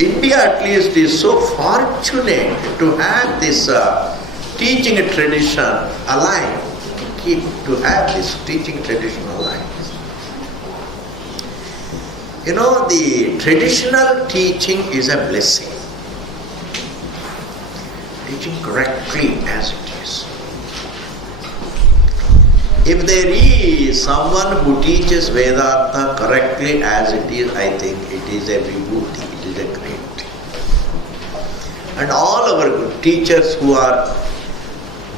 India at least is so fortunate to have this teaching tradition alive, to have this teaching tradition alive. You know, the traditional teaching is a blessing. Teaching correctly as it is. If there is someone who teaches Vedanta correctly as it is, I think it is a vibhuti, it is a great thing. And all our good teachers who are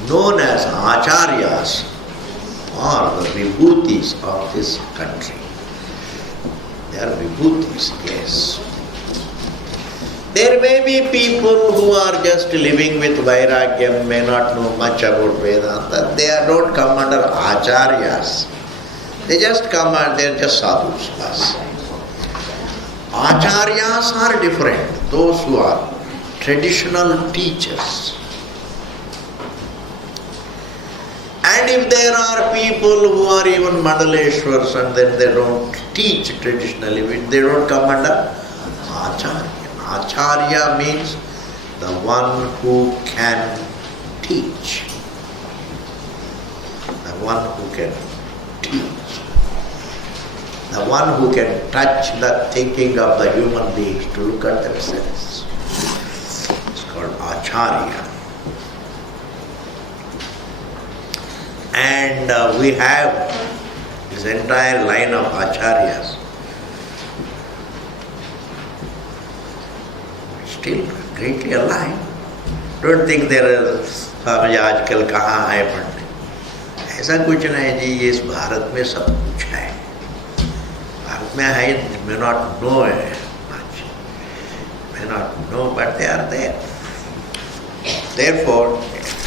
known as acharyas are the vibhutis of this country. They are vibhutis, yes. There may be people who are just living with vairagyam, may not know much about Vedanta. They don't come under acharyas. They just come and they are just sadhus. Acharyas are different. Those who are traditional teachers. And if there are people who are even Mandaleshwars and then they don't teach traditionally, they don't come under acharya. Acharya means the one who can teach. The one who can teach. The one who can touch the thinking of the human beings to look at themselves. It's called acharya. And we have this entire line of acharyas. Still greatly alive. Don't think there is स्वामी आजकल कहाँ है पढ़ने. ऐसा कुछ नहीं जी, इस भारत में सब कुछ है. भारत में है, may not know much, may not know, but they are there. Therefore,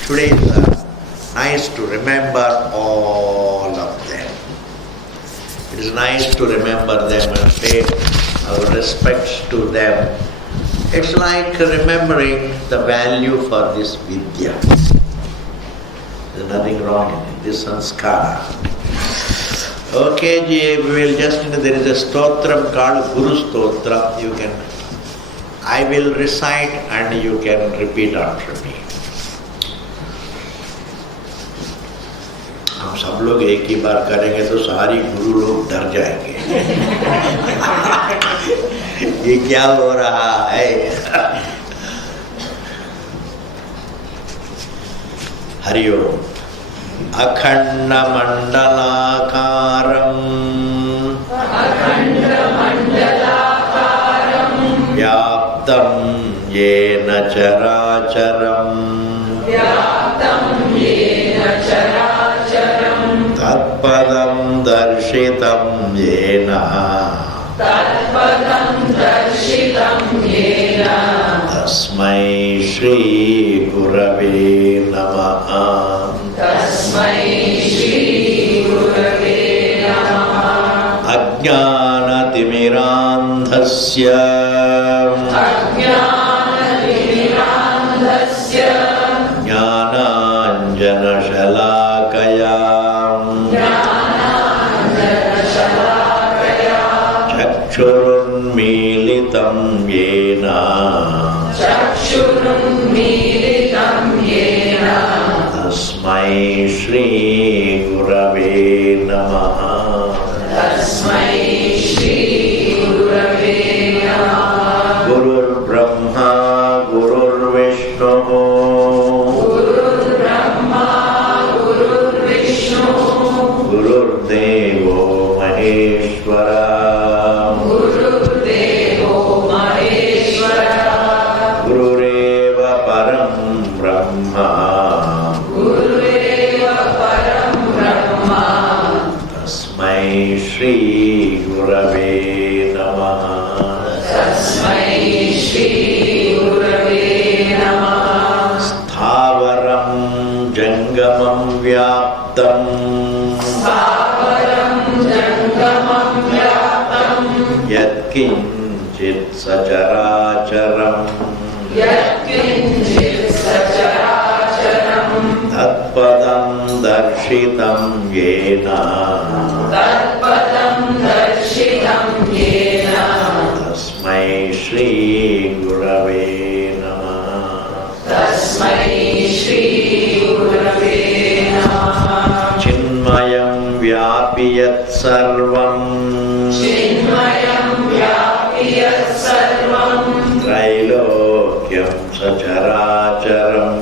today is nice to remember all of them. It is nice to remember them and pay our respects to them. It's like remembering the value for this vidya. There's nothing wrong in it, this sanskara. Okay, ji, we will just, there is a stotram called Guru Stotra. You can, I will recite and you can repeat after me. हम सब लोग एक ही बार करेंगे तो सारी गुरु लोग डर जाएंगे. ये क्या हो रहा है? हरि ओम. अखंड मंडलाकारं व्याप्तं येन चराचरं तत्पदं दर्शितं येन तस्मै श्री गुरवे नमः. अज्ञानतिमिरान्धस्य ज्ञानाञ्जनशलाकया चक्षुरुन्मीलितं येन तस्मै श्री गुरवे नमः. गुरुर्ब्रह्मा गुरुर्विष्णुः गुरुर्देवो महेश्वरः गुरुरेव परं ब्रह्मा तस्मै श्री गुरवे नमः. स्थावरं जङ्गमं व्याप्तं यत्किञ्चित् सचराचरं तत्पदं दर्शितं येन तस्मै श्री चिन्मयं व्यापि यत्सर्वं त्रैलोक्यं सचराचरम्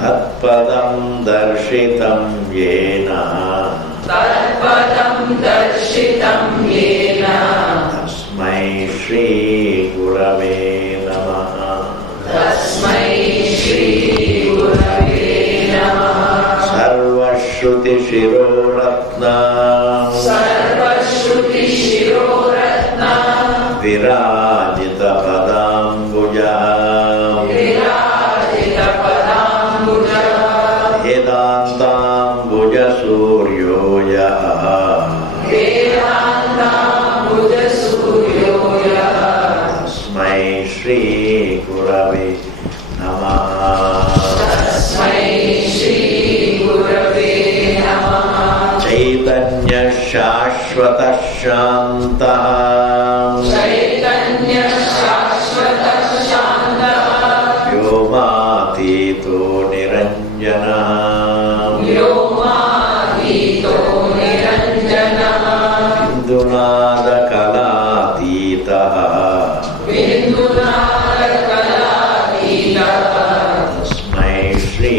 तत्पदं दर्शितं येन तस्मै श्री गुरवे नमः. सर्वश्रुतिशिरोरत्ना विराजितपदाम्बुजा वेदान्ताम्बुजसूर्यो यः तस्मै श्री गुरवे नमः. चैतन्य शाश्वत शान्तः व्योमातीतो निरञ्जनः बिन्दुनादकलातीतः तस्मै श्री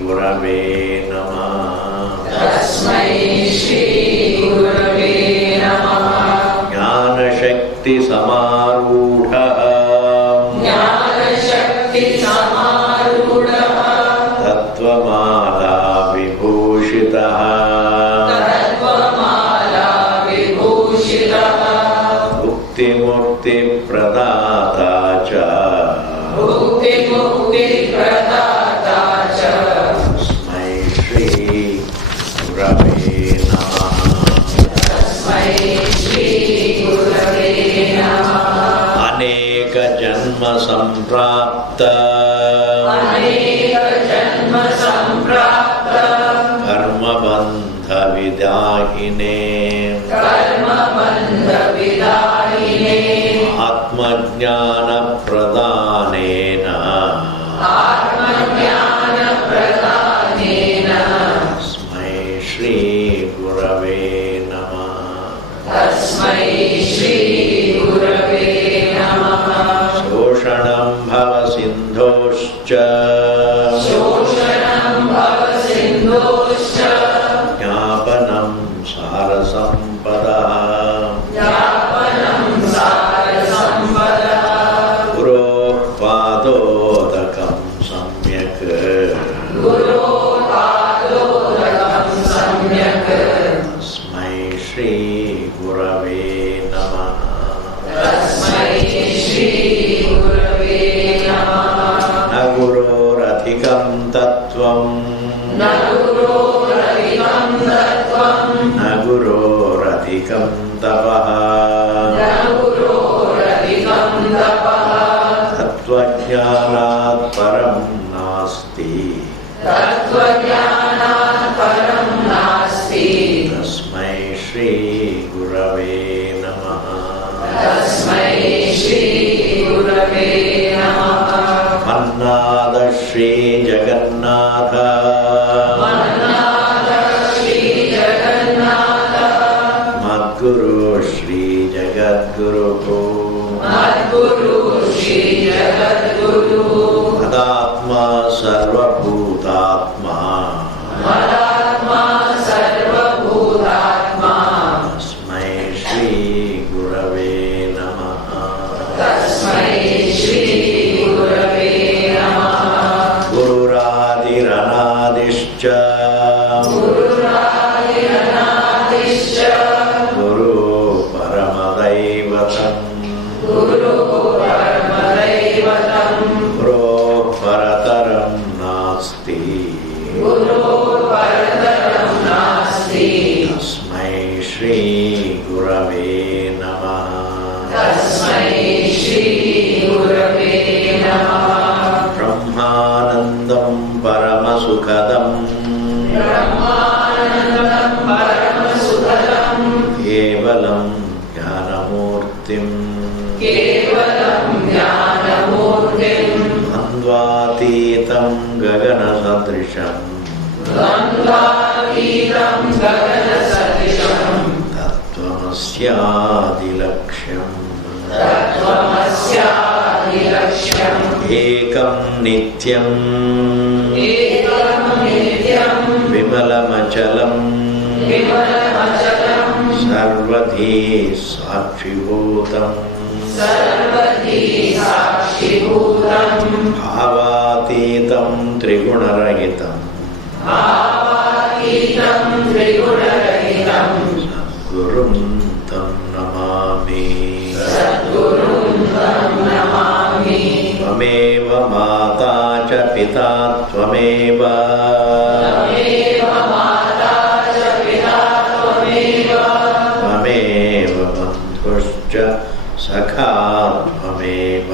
गुरवे नमः. ज्ञानशक्तिसमारूढः तत्त्वमाला विभूषितः मुक्तिमुक्तिप्रदाता च तस्मै श्री गुरवे नमः. अनेक जन्म संप्राप्त कर्मबन्ध विदाहिने आत्मज्ञान प्रदानेन तस्मै श्री गुरवे नमः. शोषणं भवसिन्धोश्च ज्ञापनं सारसम्पदः गुरोः पादोदकं सम्यक् तस्मै श्री गुरवे नमः. न गुरोरधिकं तत्त्वं न गुरोरधिकं तपः तत्त्वज्ञानात् परं नास्ति तस्मै श्री गुरवे नमः. मन्नाद श्री जगन्नाथ मद्गुरु श्री जगद्गुरुः मदात्मा सर्वभूतात्मा तस्मै श्री गुरवे नमः. गुरुरादिरनादिश्च गुरु परमदैवतम् गुरोः परतरं नास्ति तस्मै श्री गुरवे नमः. ब्रह्मानन्दं परमसुखदं केवलं ज्ञानमूर्तिं द्वन्द्वातीतं गगनसदृशं तत्त्वमस्यादिलक्ष्यम् तत्त्वमस्यादिलक्ष्यम् एकं नित्यं विमलमचलं सर्वधी साक्षिभूतं भावातीतं त्रिगुणरहितं सद्गुरुं तं नमामि त्वमेव माता च पिता त्वमेव त्वमेव बन्धुश्च सखा त्वमेव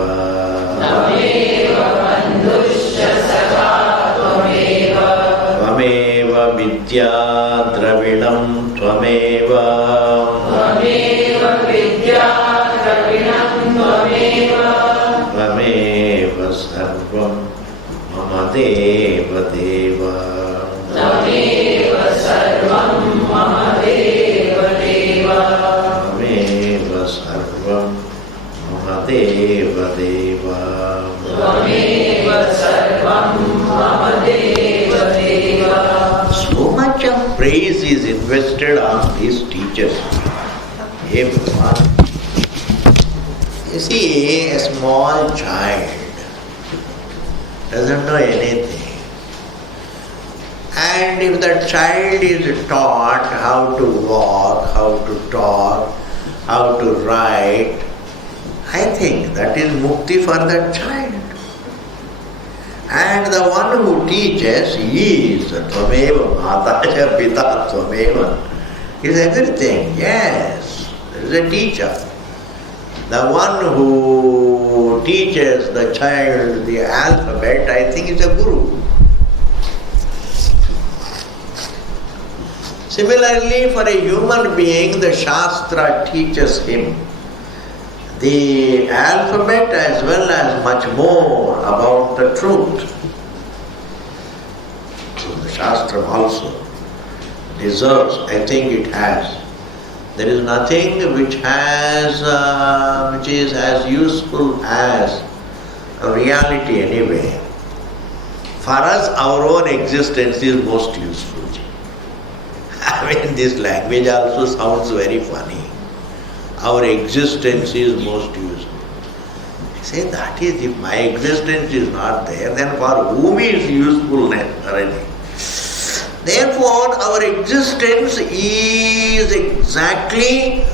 त्वमेव विद्या द्रविणं त्वमेव त्वमेव सर्वं मम देव देव त्वमेव सर्वं मम देव देव So much of praise is invested on these teachers. Hey Bhagavan. You see, a small child doesn't know anything. And if that child is taught how to walk, how to talk, how to write, I think that is mukti for that child. And the one who teaches is Tvameva Mataja Pita Tvameva is everything. Yes, there is a teacher. The one who teaches the child the alphabet, I think is a guru. Similarly, for a human being, the Shastra teaches him the alphabet as well as much more about the truth. So the Shastra also deserves, I think it has. There is nothing which is as useful as a reality anyway. For us, our own existence is most useful. I mean, this language also sounds very funny. Our existence is most useful. I say, that is, if my existence is not there, then for whom is usefulness or anything? Therefore, our existence is exactly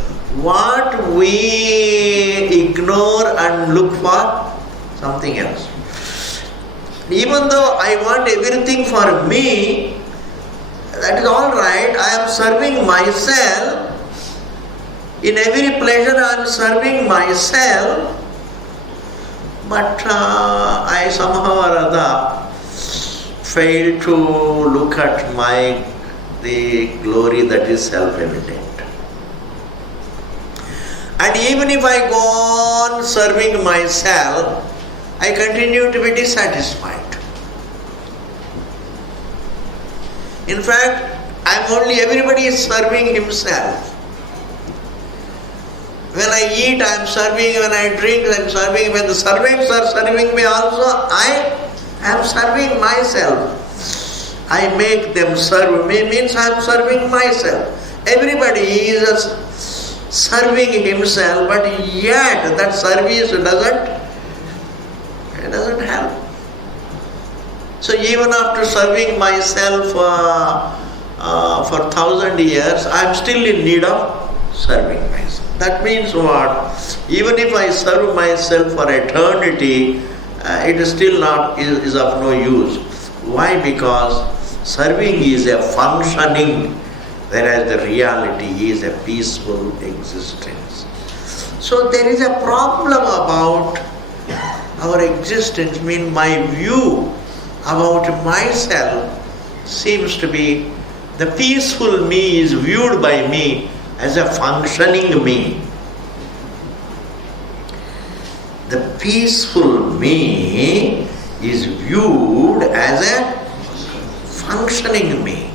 what we ignore and look for something else. Even though I want everything for me, that is all right, I am serving myself. In every pleasure I am serving myself, but I somehow or other fail to look at the glory that is self-evident. And even if I go on serving myself, I continue to be dissatisfied. In fact, everybody is serving himself. When I eat, I am serving. When I drink, I am serving. When the servants are serving me also, I am serving myself. I make them serve me means I am serving myself. Everybody is serving himself, but yet that service doesn't help. So even after serving myself for 1,000 years, I am still in need of serving myself. That means what? Even if I serve myself for eternity, it is still is of no use. Why? Because serving is a functioning, whereas the reality is a peaceful existence. So there is a problem about our existence. I mean, my view about myself seems to be the peaceful me is viewed by me as a functioning me. The peaceful me is viewed as a functioning me.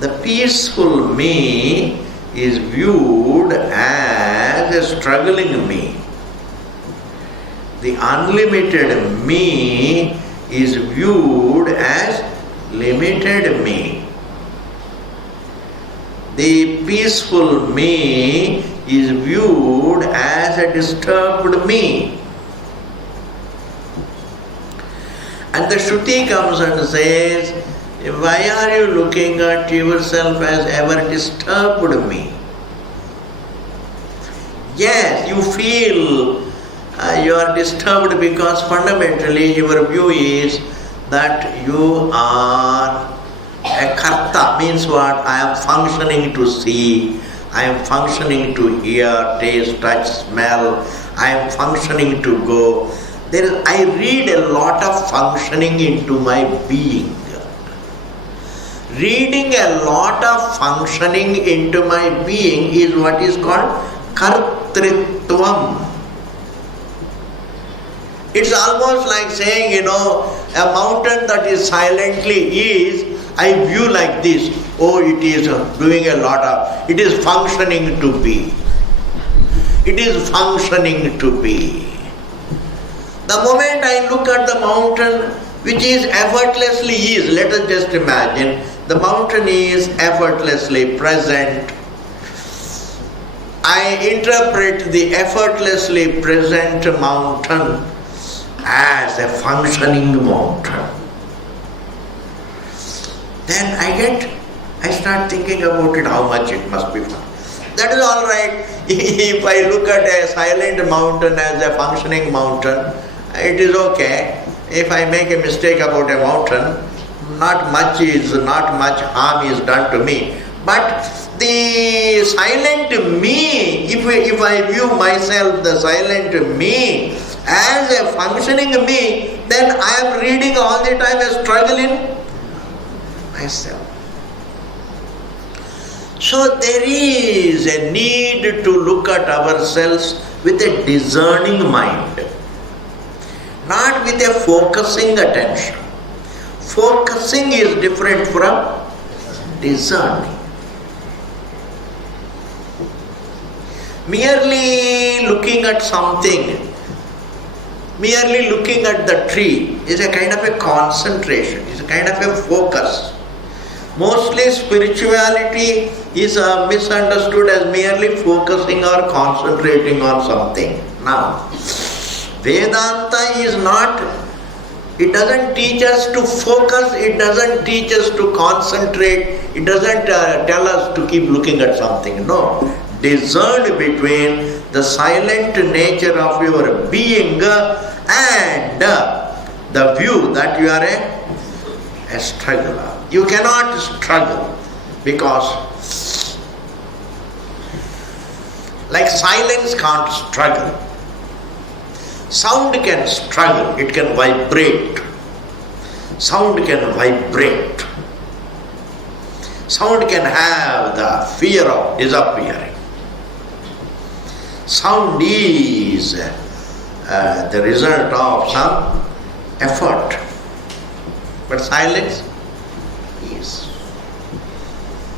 The peaceful me is viewed as a struggling me. The unlimited me is viewed as limited me. The peaceful me is viewed as a disturbed me. And the Shruti comes and says, why are you looking at yourself as ever disturbed me? Yes, you feel you are disturbed because fundamentally your view is that you are a karta. Means what? I am functioning to see, I am functioning to hear, taste, touch, smell, I am functioning to go. I read a lot of functioning into my being. Reading a lot of functioning into my being is what is called kartritvam. It's almost like saying, a mountain that is silently I view like this. Oh, it is doing a lot of, it is functioning to be. It is functioning to be. The moment I look at the mountain, which is effortlessly let us just imagine, the mountain is effortlessly present. I interpret the effortlessly present mountain as a functioning mountain. Then I start thinking about it, how much it must be fun. That is all right. If I look at a silent mountain as a functioning mountain, it is okay. If I make a mistake about a mountain, not much harm is done to me. But the silent me, if I view myself, the silent me, as a functioning me, then I am reading all the time a struggle in myself. So there is a need to look at ourselves with a discerning mind, not with a focusing attention. Focusing is different from discerning. Merely looking at something, merely looking at the tree is a kind of a concentration, is a kind of a focus. Mostly spirituality is misunderstood as merely focusing or concentrating on something. Now, Vedanta is not, it doesn't teach us to focus, it doesn't teach us to concentrate, it doesn't tell us to keep looking at something. No. Discern between the silent nature of your being and the view that you are a struggler. You cannot struggle because like silence can't struggle. Sound can struggle, it can vibrate. Sound can vibrate. Sound can have the fear of disappearing. Sound is the result of some effort, but silence is.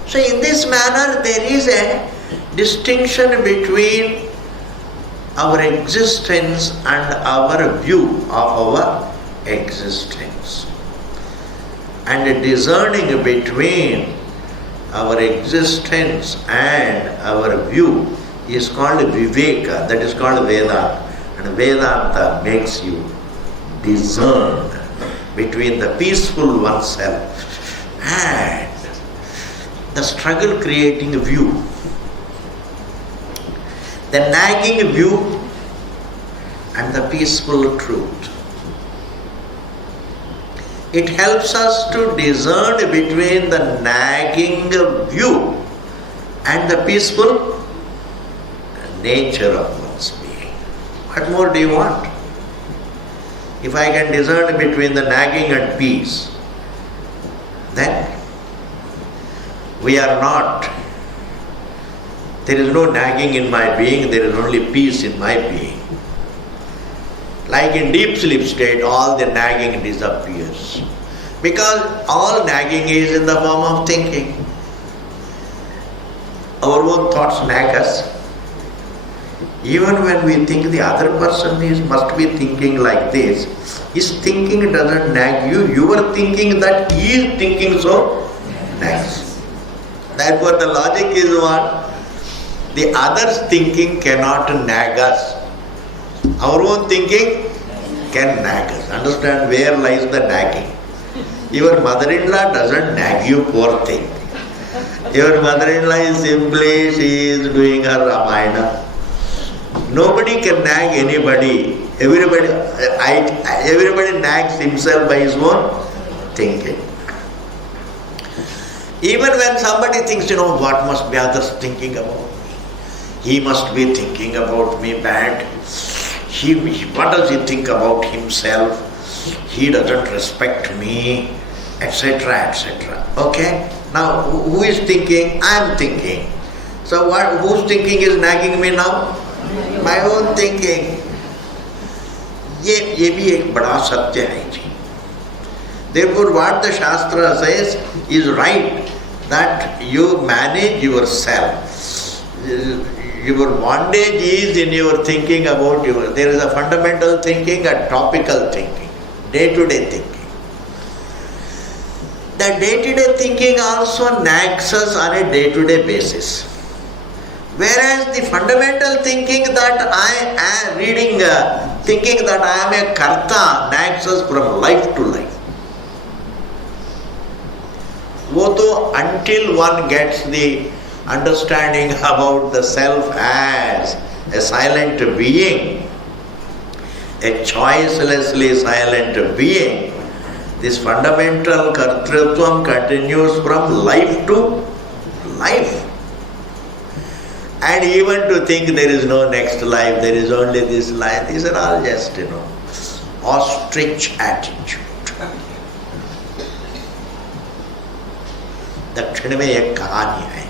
So in this manner there is a distinction between our existence and our view of our existence. And a discerning between our existence and our view is called Viveka, that is called Vedanta. And Vedanta makes you discern between the peaceful oneself and the struggle creating view, the nagging view and the peaceful truth. It helps us to discern between the nagging view and the peaceful nature of one's being. What more do you want? If I can discern between the nagging and peace, then we are not. There is no nagging in my being, there is only peace in my being. Like in deep sleep state, all the nagging disappears. Because all nagging is in the form of thinking. Our own thoughts nag us. Even when we think the other person must be thinking like this, his thinking doesn't nag you. You are thinking that he is thinking, so nags. Therefore the logic is what? The other's thinking cannot nag us. Our own thinking can nag us. Understand where lies the nagging? Your mother-in-law doesn't nag you, poor thing. Your mother-in-law is simply, she is doing her Ramayana. Nobody can nag anybody. Everybody nags himself by his own thinking. Even when somebody thinks, what must be others thinking about me? He must be thinking about me bad. What does he think about himself? He doesn't respect me, etc., etc. Okay? Now, who is thinking? I am thinking. So whose thinking is nagging me now? My own thinking. ये भी एक बड़ा सत्य है जी. Therefore, what the Shastra says is right, that you manage yourself. Your bondage is in your thinking about your. There is a fundamental thinking, a topical thinking, day-to-day thinking. The day-to-day thinking also nags us on a day-to-day basis. Whereas the fundamental thinking that I am reading, thinking that I am a karta, nags us from life to life. Until one gets the understanding about the self as a silent being, a choicelessly silent being, this fundamental kartritvam continues from life to life. And even to think there is no next life, there is only this life, these are all just, ostrich attitude. दक्षिण में एक कहानी है,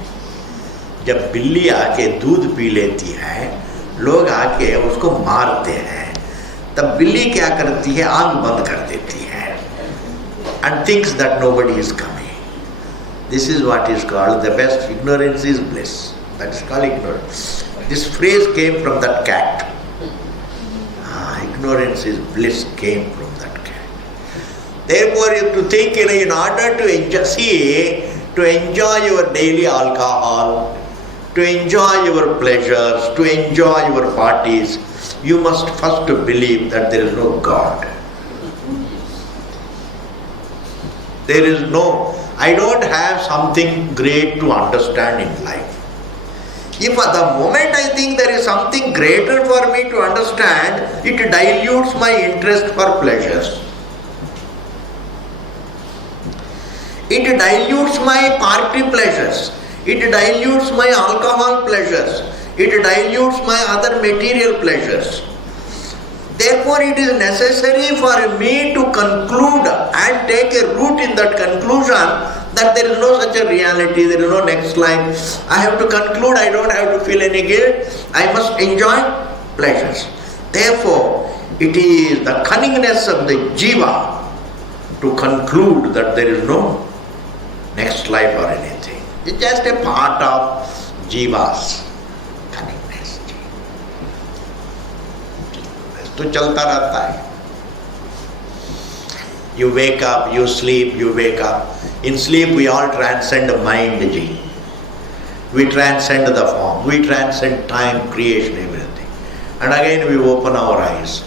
जब बिल्ली आके दूध P लेती है, लोग आके उसको मारते हैं, तब बिल्ली क्या करती है? आंख बंद कर देती है, and thinks that nobody is coming. This is what is called the best ignorance is bliss. That is called ignorance. This phrase came from that cat. Ignorance is bliss came from that cat. Therefore, you have to think in order to enjoy your daily alcohol, to enjoy your pleasures, to enjoy your parties, you must first believe that there is no God. There is no, I don't have something great to understand in life. If at the moment I think there is something greater for me to understand, it dilutes my interest for pleasures. It dilutes my party pleasures. It dilutes my alcohol pleasures. It dilutes my other material pleasures. Therefore, it is necessary for me to conclude and take a root in that conclusion that there is no such a reality, there is no next life. I have to conclude, I don't have to feel any guilt. I must enjoy pleasures. Therefore, it is the cunningness of the jiva to conclude that there is no next life or anything. It's just a part of jiva's cunningness. तो चलता रहता है. You wake up, you sleep, you wake up. In sleep we all transcend mind, ji. We transcend the form, we transcend time, creation, everything. And again we open our eyes.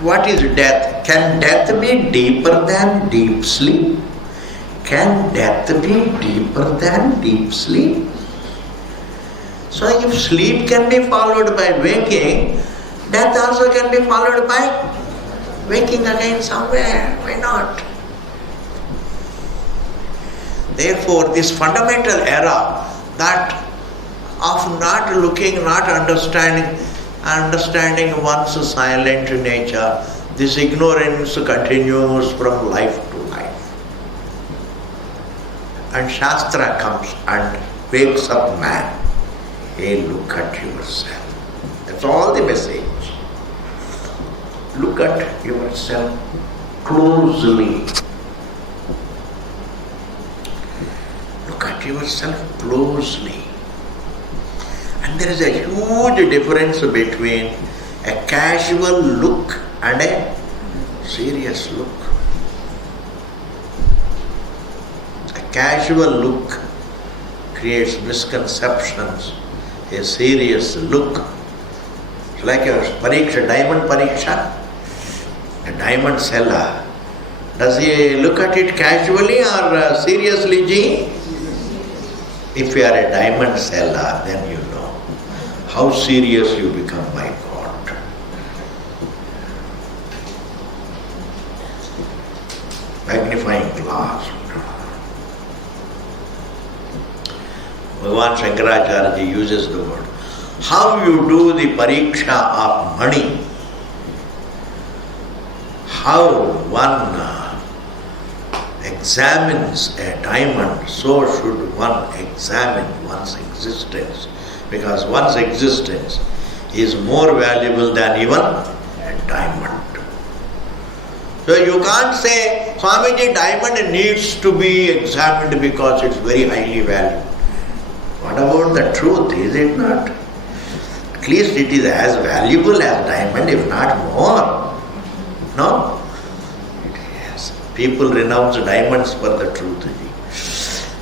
What is death? Can death be deeper than deep sleep? Can death be deeper than deep sleep? So if sleep can be followed by waking, death also can be followed by waking again somewhere. Why not? Therefore, this fundamental error that of not looking, not understanding one's silent nature, this ignorance continues from life to life. And Shastra comes and wakes up man. Hey, look at yourself. That's all the message. Look at yourself closely. at yourself closely. And there is a huge difference between a casual look and a serious look. A casual look creates misconceptions. A serious look, like a pariksha, diamond pariksha, a diamond seller. Does he look at it casually or seriously, Ji? If you are a diamond seller, then you know how serious you become, my God. Magnifying glass. Bhagavan Shankaracharya uses the word. How you do the pariksha of money, how one examines a diamond, so should one examine one's existence, because one's existence is more valuable than even a diamond. So you can't say, Swamiji, diamond needs to be examined because it's very highly valued. What about the truth? Is it not? At least it is as valuable as diamond, if not more. No? Yes. People renounce diamonds for the truth.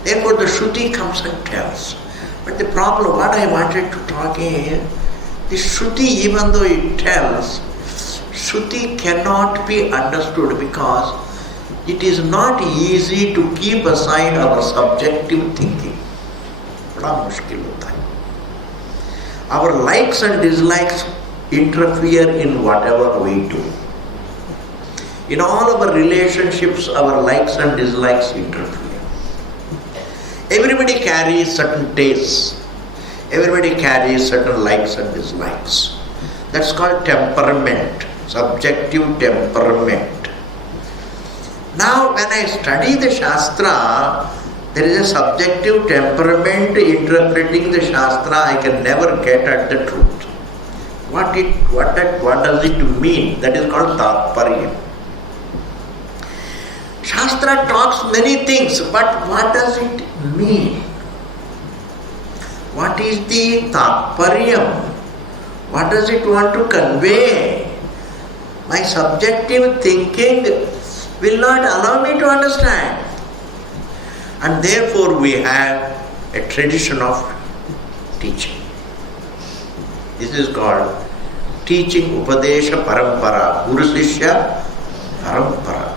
Therefore the Shruti comes and tells. But the problem, what I wanted to talk is, the Shruti, even though it tells, Shruti cannot be understood because it is not easy to keep aside our subjective thinking. बड़ा मुश्किल होता है. Our likes and dislikes interfere in whatever we do. In all our relationships, our likes and dislikes interfere. Everybody carries certain tastes. Everybody carries certain likes and dislikes. That's called temperament, subjective temperament. Now, when I study the Shastra, there is a subjective temperament interpreting the Shastra. I can never get at the truth. What does it mean? That is called Tatparya. Shastra talks many things, but what does it mean? What is the Tatparyam? What does it want to convey? My subjective thinking will not allow me to understand. And therefore we have a tradition of teaching. This is called teaching Upadesha Parampara, Guru Sishya Parampara.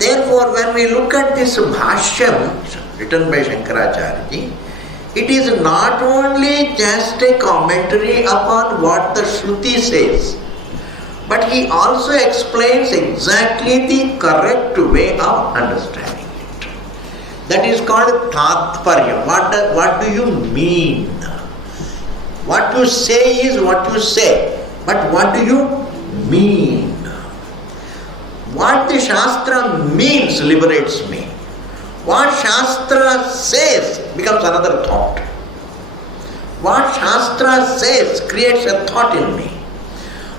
Therefore, when we look at this Bhashyam written by Shankaracharya, it is not only just a commentary upon what the Shruti says, but he also explains exactly the correct way of understanding it. That is called Tatparya. What do you mean? What you say is what you say, but what do you mean? What the Shastra means liberates me. What Shastra says becomes another thought. What Shastra says creates a thought in me.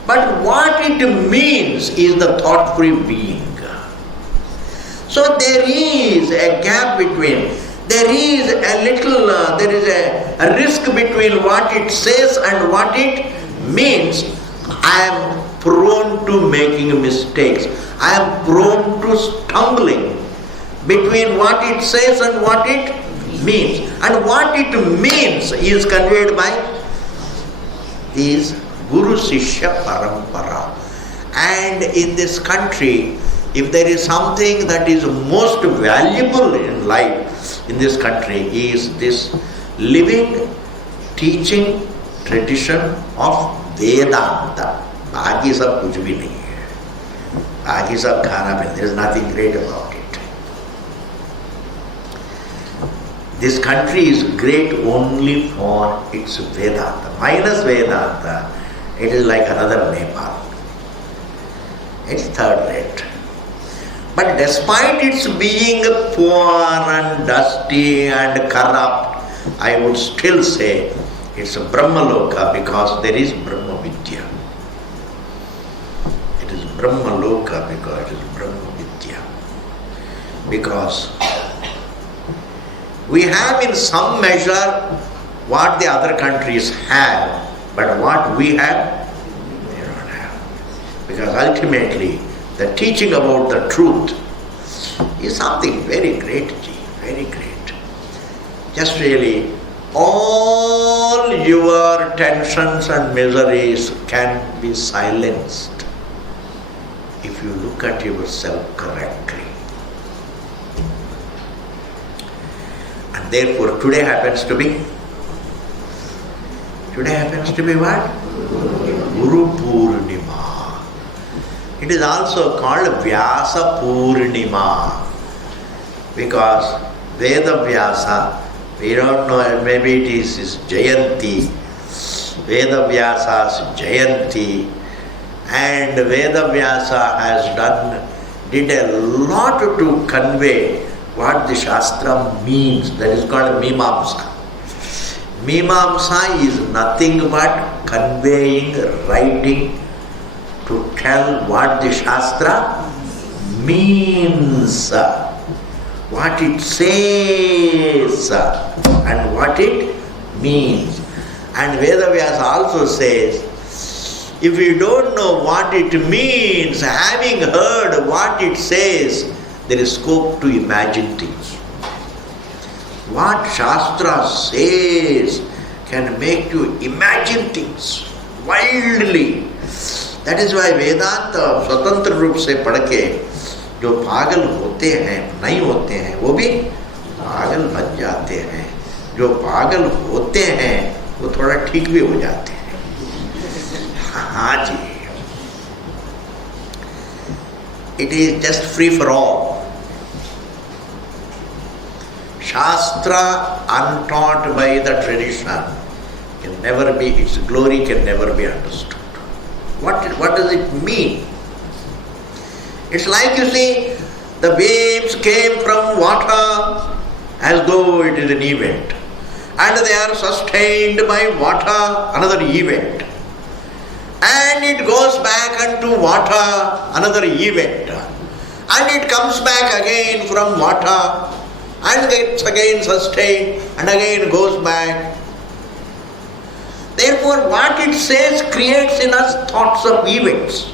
But what it means is the thought-free being. So there is a gap between, there is a risk between what it says and what it means. I am prone to making mistakes. I am prone to stumbling between what it says and what it means. And what it means is conveyed by these Guru Sishya Parampara. And in this country, if there is something that is most valuable in life in this country, is this living, teaching tradition of Vedanta. Baaki sab kuch bhi nahi hai. Baaki sab khana pina. There is nothing great about it. This country is great only for its Vedanta. Minus Vedanta, it is like another Nepal. It's third rate. But despite its being poor and dusty and corrupt, I would still say it's a Brahmaloka because there is Brahma Vidya. It is Brahmaloka because it is Brahma Vidya. Because We have in some measure what the other countries have, but what we have, they don't have. Because ultimately, the teaching about the truth is something very great, very great. Just really, all your tensions and miseries can be silenced if you look at yourself correctly. And therefore, today happens to be what? Gurupoornima. It is also called Vyasapurnima, because Veda Vyasa, we don't know, maybe it is his Jayanti, Veda Vyasa's Jayanti, and Veda Vyasa did a lot to convey what the Shastra means. That is called Mimamsa. Mimamsa is nothing but conveying, writing, to tell what the Shastra means, what it says, and what it means. And Vedavyasa also says, if you don't know what it means, having heard what it says, there is scope to imagine things. What Shastra says can make you imagine things wildly. That is why Vedanta स्वतंत्र रूप से पढ़ के जो पागल होते हैं, नहीं होते हैं, वो भी पागल बन जाते हैं. जो पागल होते हैं वो थोड़ा ठीक भी हो जाते हैं. हाँ जी. It is just free for all. Shastra untaught by the tradition can never be, its glory can never be understood. What does it mean? It's like, you see, the waves came from water as though it is an event, and they are sustained by water, another event, and it goes back into water, another event, and it comes back again from water, and gets again sustained, and again goes back. Therefore, what it says creates in us thoughts of events.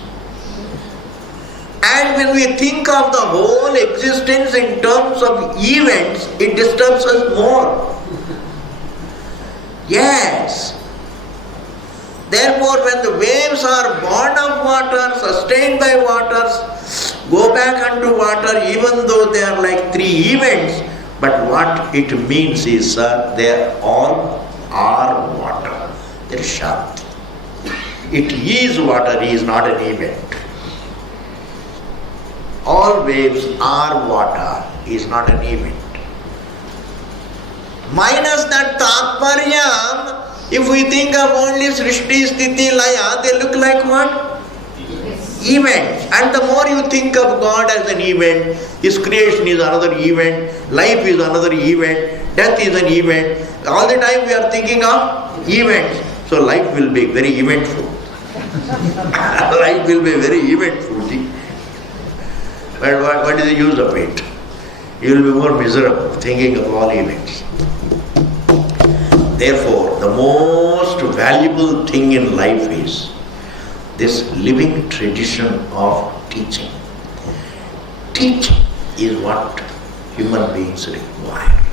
And when we think of the whole existence in terms of events, it disturbs us more. Yes. Therefore, when the waves are born of water, sustained by waters, go back unto water, even though they are like three events, but what it means is they all are water. There is Shanti. It is water, is not an event. All waves are water, is not an event. Minus that Tatparyam, if we think of only Srishti, Sthiti, Laya, they look like what? Events. And the more you think of God as an event, His creation is another event, life is another event, death is an event. All the time we are thinking of events. So life will be very eventful. Life will be very eventful. But what is the use of it? You will be more miserable thinking of all events. Therefore, the most valuable thing in life is this living tradition of teaching. Teaching is what human beings require.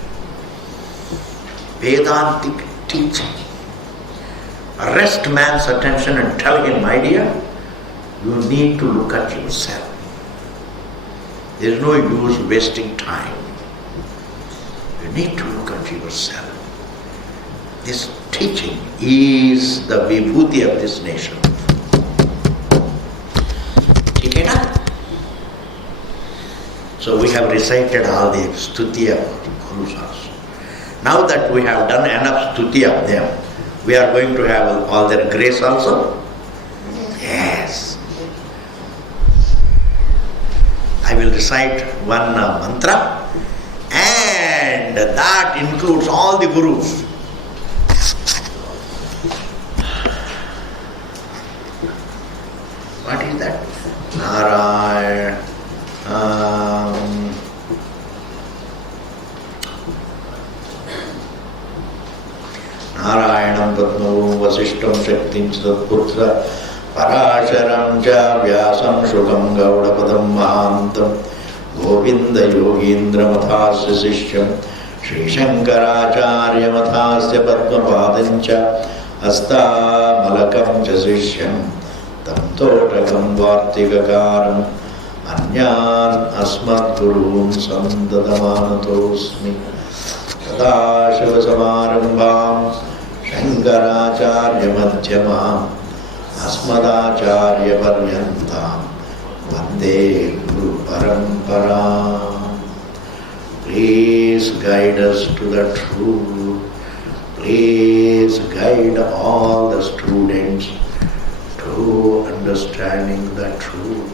Vedantic teaching. Arrest man's attention and tell him, my dear, you need to look at yourself. There is no use wasting time. You need to look at yourself. This teaching is the vibhuti of this nation. Okay, na? So we have recited all the stuti of Gurus also. Now that we have done enough stuti of them, we are going to have all their grace also? Yes. I will recite one mantra, and that includes all the Gurus. What is that? Narayanam Padmavum Vasishtam Shaktim Satputra Parasharam Cha Vyasam Shukam Gaudapadam Mahantam Govinda Yogindra Mathasya Sishyam Shri Shankaracharya Mathasya Padmapadancha Hasta Malakam Cha Sishyam Tam Totakam Vartikakaram Anyan Asmat Gurun Sandadamanatosmi Tadashiva Samarambham Shankaracharya Madhyamam Asmadacharya Paryantam Vande Guru Parampara. Please guide us to the truth. Please guide all the students to understanding the truth.